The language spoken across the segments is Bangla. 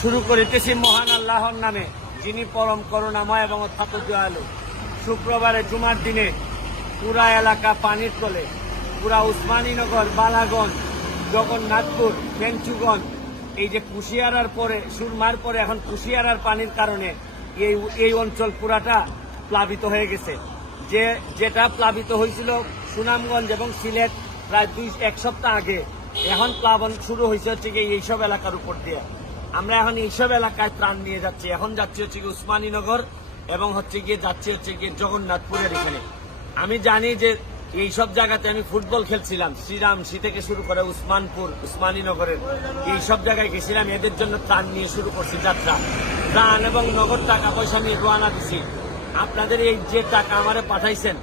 শুরু করিতেছি মহান আল্লাহর নামে, যিনি পরম করুণাময় এবং অত্যন্ত দয়ালু। শুক্রবারে জুমার দিনে পুরা এলাকা পানির তলে, পুরা উসমানীনগর, বালাগঞ্জ, জগন্নাথপুর, ফেঞ্চুগঞ্জ, এই যে কুশিয়ারার পরে, সুরমার পরে এখন কুশিয়ারার পানির কারণে এই অঞ্চল পুরাটা প্লাবিত হয়ে গেছে। যেটা প্লাবিত হয়েছিল সুনামগঞ্জ এবং সিলেট প্রায় এক সপ্তাহ আগে, এখন প্লাবন শুরু হয়েছে হচ্ছে গিয়ে এইসব এলাকার উপর দিয়ে। আমরা এখন এইসব এলাকায় ত্রাণ নিয়ে যাচ্ছি। এখন যাচ্ছি হচ্ছে গিয়ে উসমানীনগর এবং যাচ্ছি হচ্ছে গিয়ে জগন্নাথপুরের এখানে। আমি জানি যে এইসব জায়গাতে আমি ফুটবল খেলছিলাম, শ্রীরামসী থেকে শুরু করে উসমানপুর, উসমানীনগরের এইসব জায়গায় গেছিলাম। এদের জন্য ত্রাণ নিয়ে শুরু করছি যাত্রা। ত্রাণ এবং নগদ টাকা পয়সা আমি রওনা দিছি। আপনাদের এই যে টাকা আমারে পাঠাইছেন,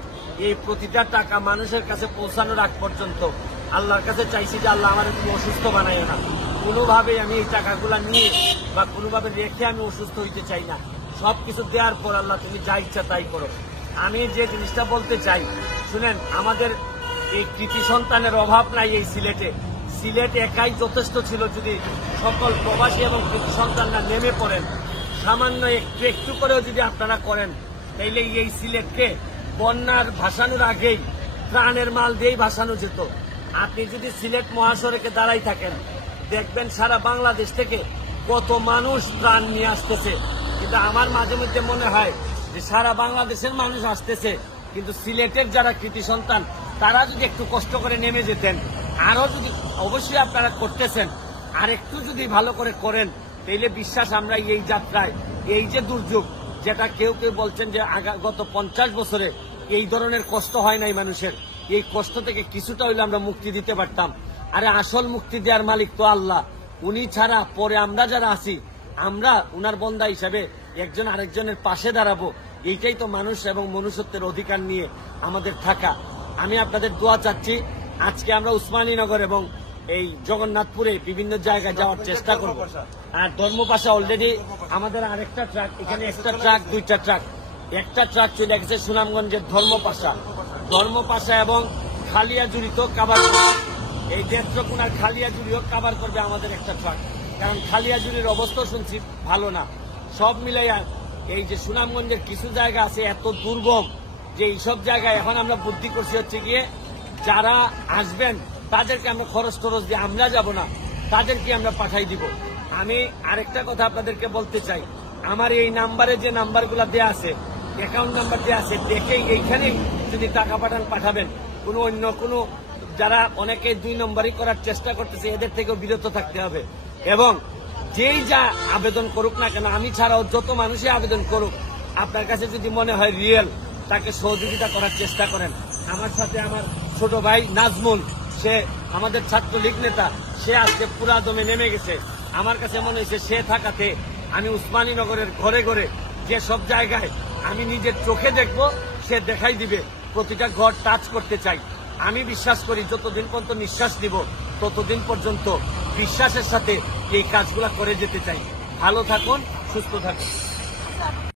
এই প্রতিটা টাকা মানুষের কাছে পৌঁছানোর আগ পর্যন্ত আল্লাহর কাছে চাইছি যে আল্লাহ আমার একটু অসুস্থ বানায় না। কোনোভাবে আমি এই টাকাগুলা নিয়ে বা কোনোভাবে রেখে আমি অসুস্থ হইতে চাই না। সবকিছু দেওয়ার পর আল্লাহ তুমি যা ইচ্ছা তাই করো। আমি যে জিনিসটা বলতে চাই শুনেন, আমাদের এই কৃতি সন্তানের অভাব নাই এই সিলেটে। সিলেট একাই যথেষ্ট ছিল যদি সকল প্রবাসী এবং কৃতি সন্তানরা নেমে পড়েন। সামান্য একটু করেও যদি আপনারা করেন, তাইলে এই সিলেটকে বন্যার ভাসানোর আগেই ত্রাণের মাল দিয়েই ভাসানো যেত। আপনি যদি সিলেট মহাসড়কে দাঁড়াই থাকেন, দেখবেন সারা বাংলাদেশ থেকে কত মানুষ ত্রাণ নিয়ে আসতেছে। কিন্তু আমার মাঝে মধ্যে মনে হয় যে সারা বাংলাদেশের মানুষ আসতেছে, কিন্তু সিলেটের যারা কৃতি সন্তান তারা যদি একটু কষ্ট করে নেমে যেতেন, আরো যদি, অবশ্যই আপনারা করতেছেন, আর একটু যদি ভালো করে করেন, তাইলে বিশ্বাস আমরা এই যাত্রায়, এই যে দুর্যোগ, যেটা কেউ কেউ বলছেন যে গত 50 বছরে এই ধরনের কষ্ট হয় নাই মানুষের, এই কষ্ট থেকে কিছুটা হইলে আমরা মুক্তি দিতে পারতাম। আরে আসল মুক্তি দেওয়ার মালিক তো আল্লাহ। উনি ছাড়া পরে আমরা যারা আছি, আমরা উনার বন্দা হিসাবে একজন আরেকজনের পাশে দাঁড়াবো। এইটাই তো মানুষ এবং মনুষ্যত্বের অধিকার নিয়ে আমাদের থাকা। আমি আপনাদের দোয়া চাচ্ছি। আজকে আমরা উসমানীনগর এবং এই জগন্নাথপুরে বিভিন্ন জায়গায় যাওয়ার চেষ্টা করব। আর ধর্মপাশা অলরেডি আমাদের আরেকটা ট্রাক, এখানে একটা ট্রাক, দুইটা ট্রাক, একটা ট্রাক চলে গেছে সুনামগঞ্জের ধর্মপাশা এবং খালিয়াজুড়িতেও কাভার করবে। এই নেত্রকোনার খালিয়াজুড়িও কাভার করবে আমাদের একটা ট্রাক, কারণ খালিয়াজুড়ির অবস্থা শুনছি ভালো না। সব মিলাইয়া এই যে সুনামগঞ্জের কিছু জায়গা আছে এত দুর্গম, যে এইসব জায়গায় এখন আমরা বুদ্ধি করছি হচ্ছে গিয়ে যারা আসবেন তাদেরকে আমরা খরচ দিয়ে আমরা যাব না, তাদেরকে আমরা পাঠাই দিব। আমি আরেকটা কথা আপনাদেরকে বলতে চাই, আমার এই নাম্বারে যে নাম্বারগুলো দেওয়া আছে, অ্যাকাউন্ট নাম্বার দেওয়া আছে, দেখে এইখানেই যদি টাকা পাঠাবেন। কোনো অন্য কোনো যারা অনেকে 2 নম্বরই করার চেষ্টা করতেছে, এদের থেকেও বিরত থাকতে হবে। এবং যেই যা আবেদন করুক না কেন, আমি ছাড়াও যত মানুষই আবেদন করুক, আপনার কাছে যদি মনে হয় রিয়েল, তাকে সহযোগিতা করার চেষ্টা করেন। আমার সাথে আমার ছোট ভাই নাজমুল, সে আমাদের ছাত্রলীগ নেতা, সে আজকে পুরা দমে নেমে গেছে। আমার কাছে মনে হয়েছে সে থাকাতে আমি উসমানীনগরের ঘরে ঘরে যে সব জায়গায় আমি নিজের চোখে দেখব, সে দেখাই দিবে। প্রতিটা ঘর টাচ করতে চাই। আমি বিশ্বাস করি যতদিন পর্যন্ত নিঃশ্বাস নিব, ততদিন পর্যন্ত বিশ্বাসের সাথে এই কাজগুলা করে যেতে চাই। ভালো থাকুন, সুস্থ থাকুন।